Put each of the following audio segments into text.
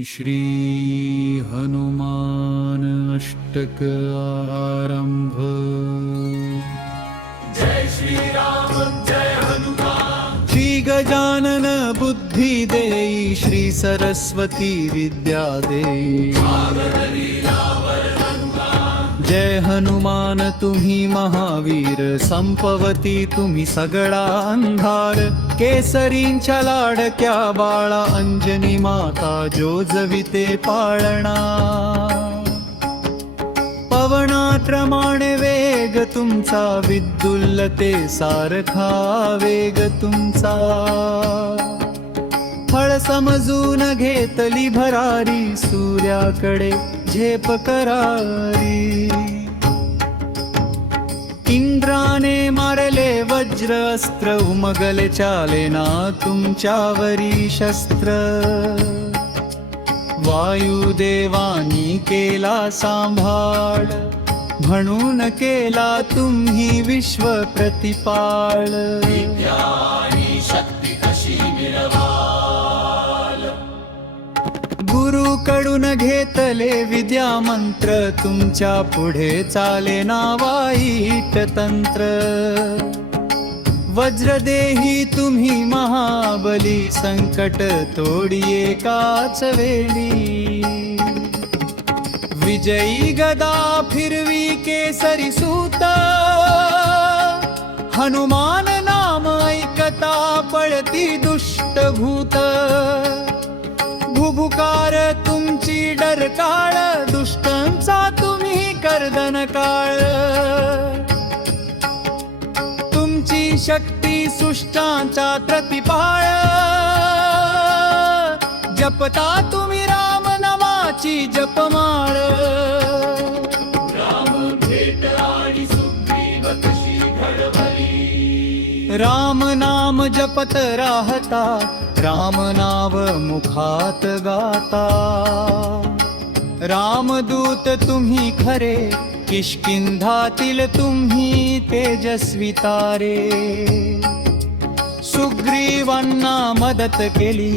श्री हनुमान अष्टक आरंभ। जय श्री राम जय हनुमान। श्री गजानन बुद्धि देई, श्री सरस्वती विद्या देई। जय हनुमान तुम्ही महावीर, संपवती तुम्ही सगळा अंधार। केसरींच्या लाडक्या बाळा, अंजनी माता जो जविते पाळणा। पवनाप्रमाणे वेग तुमचा, विद्युल्लते सारखा वेग तुमचा। फळ समजून घेतली भरारी, सूर्याकडे झेप करारी। इंद्राने मारले वज्र अस्त्र, उमगले चालेना तुमच्यावरी शस्त्र। वायुदेवानी केला सांभाळ, म्हणून केला तुम्ही विश्व प्रतिपाळ। विद्या आणि शक्ती कशी मिळवाल, गुरुकडून घेतले विद्या मंत्र, तुमच्या पुढे चाले ना वाईट तंत्र। वज्रदेही तुम्ही महाबली, संकट तोडी एकाच वेळी। विजयी गदा फिरवी केसरी सूत, हनुमान नाम ऐकता पळती दुष्ट भूत। भुभुकार तुमची डरकाळ, दुष्टांचा तुम्ही कर्दन काळ। तुमची शक्ती सुष्टांचा प्रतिपाळ, जपता तुम्ही राम नामाची जपमाळ। राम भेट आणि सुग्रीव कशी घडवली, राम नाम जपत राहता, राम नाव मुखात गाता। रामदूत तुम्ही खरे, किष्किंधातील तुम्ही तेजस्वी तारे। सुग्रीवांना मदत केली,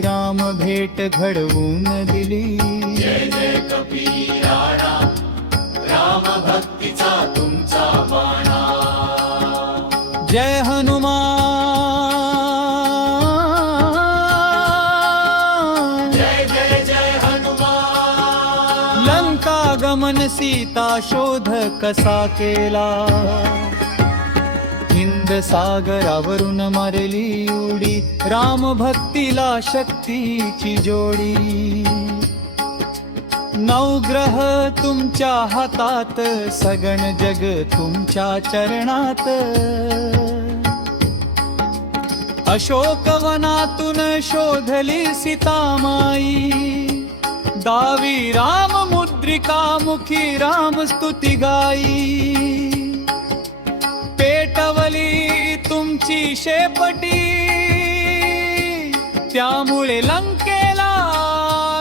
राम भेट घडवून दिली। जय जय कपीराणा, राम भक्तीचा तुमचा बाणा। जय हनुमान। जय जय जय हनुमान। लंका गमन सीता शोध कसा केला, हिंद सागरावरून मारली उडी। राम भक्तीला शक्तीची जोडी। नवग्रह तुमच्या हातात, सगण जग तुमच्या चरणात। अशोकवनातून शोधली सीतामाई, दावी राम मुद्रिका मुखी राम स्तुती गाई। पेटवली तुमची शेपटी, त्यामुळे लंकेला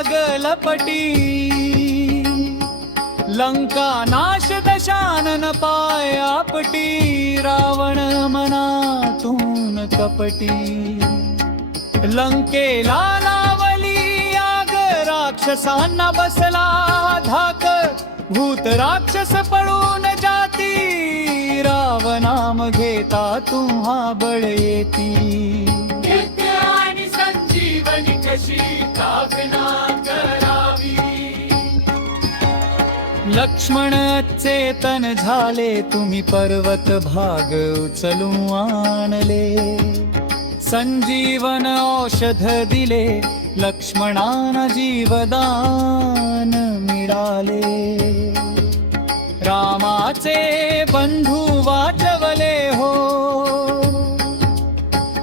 गलपटी। लंका नाश दशानन पाय आपटी, रावण मनातून कपटी। लंकेला लावली आग, राक्षसांना बसला धाक। भूत राक्षस पळून जाती, रावनाम घेता तुम्हा बळ येती। नित्य आणि संजीवनी कशी स्थापना करावी, लक्ष्मण चेतन झाले, तुम्ही पर्वत भाग उचलून आणले। संजीवन औषध दिले, लक्ष्मणांना जीवदान मिळाले। रामाचे बंधू वाचवले हो,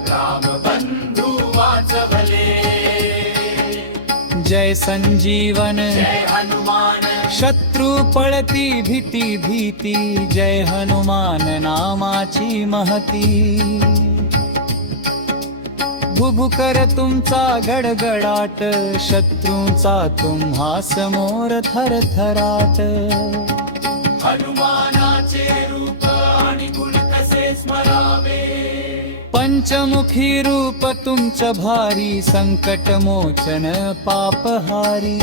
राम बंधू वाचवले। जय संजीवन जय हनुमान। शत्रु पळती भीती भीती, जय हनुमान नामाची महती। भुभुकर तुमचा गडगडाट, शत्रूंचा तुम्हा समोर थरथराट। हनुमानाचे रूप आणि गुण कसे स्मरावे, पंचमुखी रूप तुमच भारी, संकट मोचन पापहारी.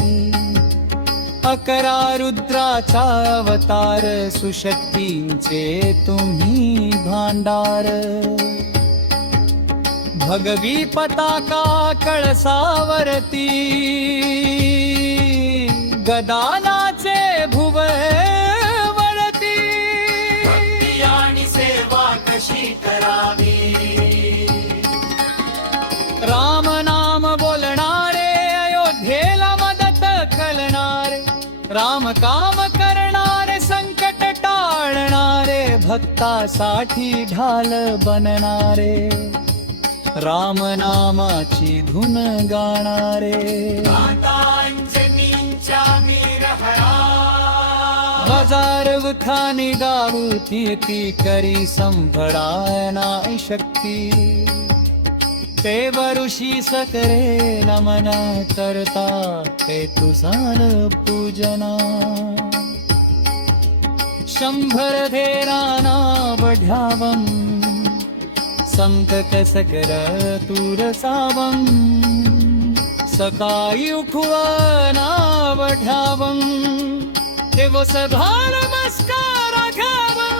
11 रुद्राचा अवतार, सुशक्तींचे तुम्ही भांडार. भगवी पताका कळसावरती, गदानाचे भुववरती. भक्ती आणि सेवा कशी करावी, राम नाम बोलणारे, अयोध्येला मदत कळणारे. राम काम करणारे, संकट टाळणारे, भक्तासाठी ढाल बनणारे. राम नामाची धुन गाणारे. अंजनींच्या मीरहरा, हजार उठानी गाऊती ती करी संभळायना शक्ती. ते वरुषी सकरे नमन करता, ते तुझार पूजना. 100 धेराना बढ्यावं, संकट सगर तूर सावं. सकाळी उठवना बढावं, देव सभा नमस्कार घ्यावं.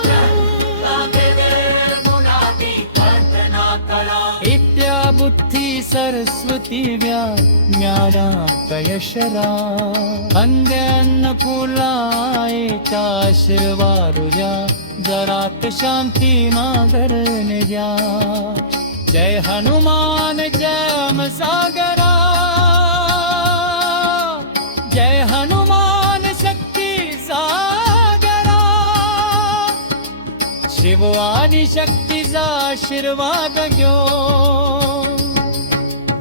मुनादी प्रार्थना करा, इत्या बुद्धी सरस्वती व्या ज्ञाना कयशरा. अंधे अन्नपूर्णायेचा आशीर्वादुया, जरात शांती मागरने द्या. जय हनुमान जय सागरा, जय हनुमान शक्ती सागरा. शिव आणि शक्तीचा आशीर्वाद घ्यो.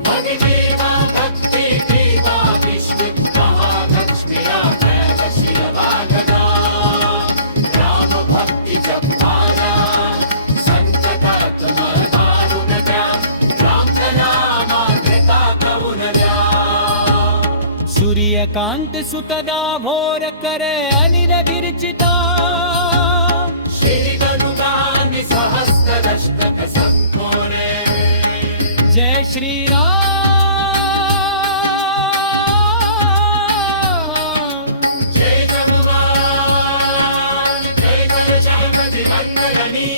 भगवेदा भक्ती क्रीडा विश्व महालक्ष्मीला जयशीलवागदा. राम भक्ती जपाला, संकटात मधारून द्या. राम नामामृता करून द्या. सूर्यकांत सुतदा भोर करे अनिल विरचिता. श्री गरुडानि सहस्रदशक संकोणे. जय श्री राम, जय जगवान, जय जय जगति मंगलनी.